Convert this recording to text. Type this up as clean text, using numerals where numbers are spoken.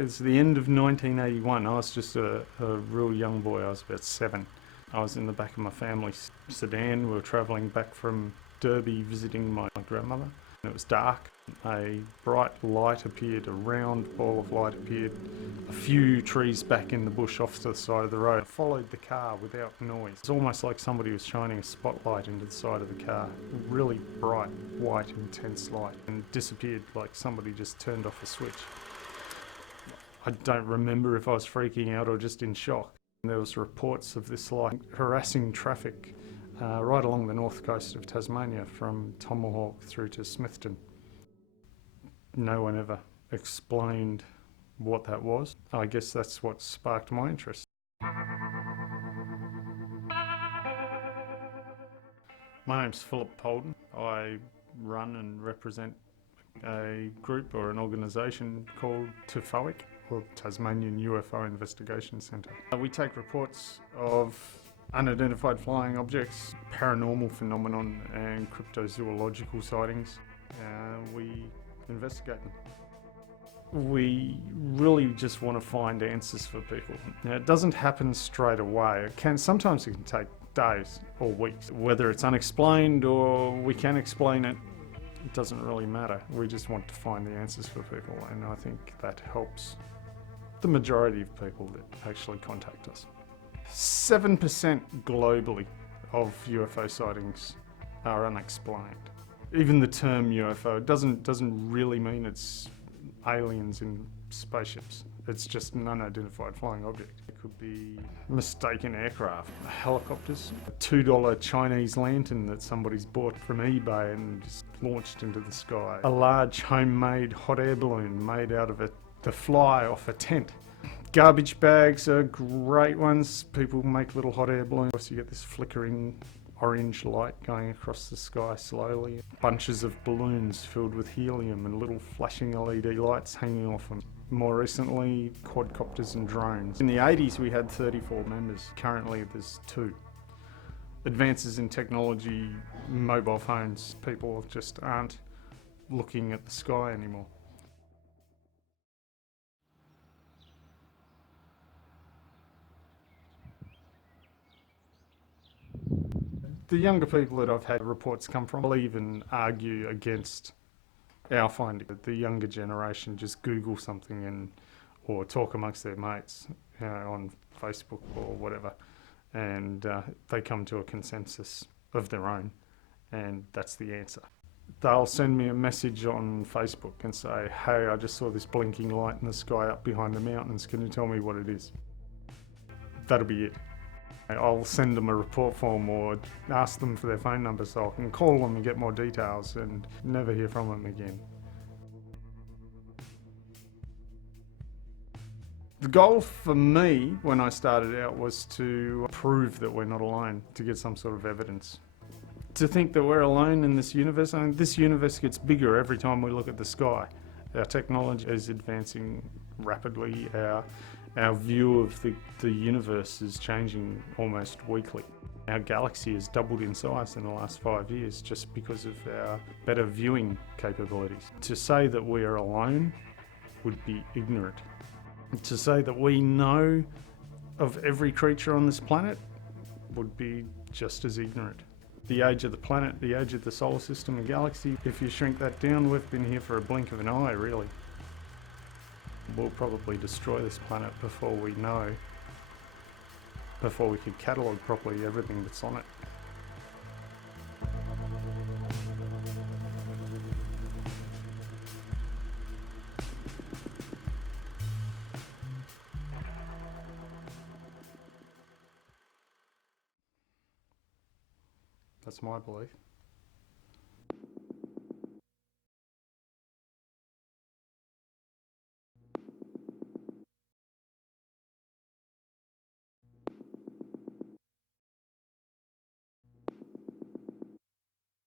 It's the end of 1981. I was just a real young boy. I was about 7. I was in the back of my family's sedan. We were travelling back from Derby visiting my grandmother. It was dark. A bright light appeared, a round ball of light appeared a few trees back in the bush off to the side of the road. I followed the car without noise. It's almost like somebody was shining a spotlight into the side of the car. Really bright, white, intense light, and disappeared like somebody just turned off a switch. I don't remember if I was freaking out or just in shock. There was reports of this light harassing traffic right along the north coast of Tasmania from Tomahawk through to Smithton. No one ever explained what that was. I guess that's what sparked my interest. My name's Philip Polden. I run and represent a group or an organisation called TUFOIC, or Tasmanian UFO Investigation Centre. We take reports of unidentified flying objects, paranormal phenomenon and cryptozoological sightings. We investigate them. We really just want to find answers for people. Now, it doesn't happen straight away. Sometimes it can take days or weeks. Whether it's unexplained or we can explain it, it doesn't really matter. We just want to find the answers for people, and I think that helps the majority of people that actually contact us. 7% globally of UFO sightings are unexplained. Even the term UFO doesn't really mean it's aliens in spaceships. It's just an unidentified flying object. It could be mistaken aircraft, helicopters, a $2 Chinese lantern that somebody's bought from eBay and just launched into the sky, a large homemade hot air balloon made out of the fly off a tent. Garbage bags are great ones. People make little hot air balloons. You get this flickering orange light going across the sky slowly. Bunches of balloons filled with helium and little flashing LED lights hanging off them. More recently, quadcopters and drones. In the 80s we had 34 members. Currently there's 2. Advances in technology, mobile phones, people just aren't looking at the sky anymore. The younger people that I've had reports come from will even argue against our finding. The younger generation just Google something or talk amongst their mates on Facebook or whatever, and they come to a consensus of their own, and that's the answer. They'll send me a message on Facebook and say, hey, I just saw this blinking light in the sky up behind the mountains, can you tell me what it is? That'll be it. I'll send them a report form or ask them for their phone number so I can call them and get more details and never hear from them again. The goal for me when I started out was to prove that we're not alone, to get some sort of evidence. To think that we're alone in this universe, I mean, this universe gets bigger every time we look at the sky. Our technology is advancing rapidly. Our view of the universe is changing almost weekly. Our galaxy has doubled in size in the last 5 years just because of our better viewing capabilities. To say that we are alone would be ignorant. To say that we know of every creature on this planet would be just as ignorant. The age of the planet, the age of the solar system and galaxy, if you shrink that down, we've been here for a blink of an eye, really. We'll probably destroy this planet before we could catalogue properly everything that's on it. That's my belief.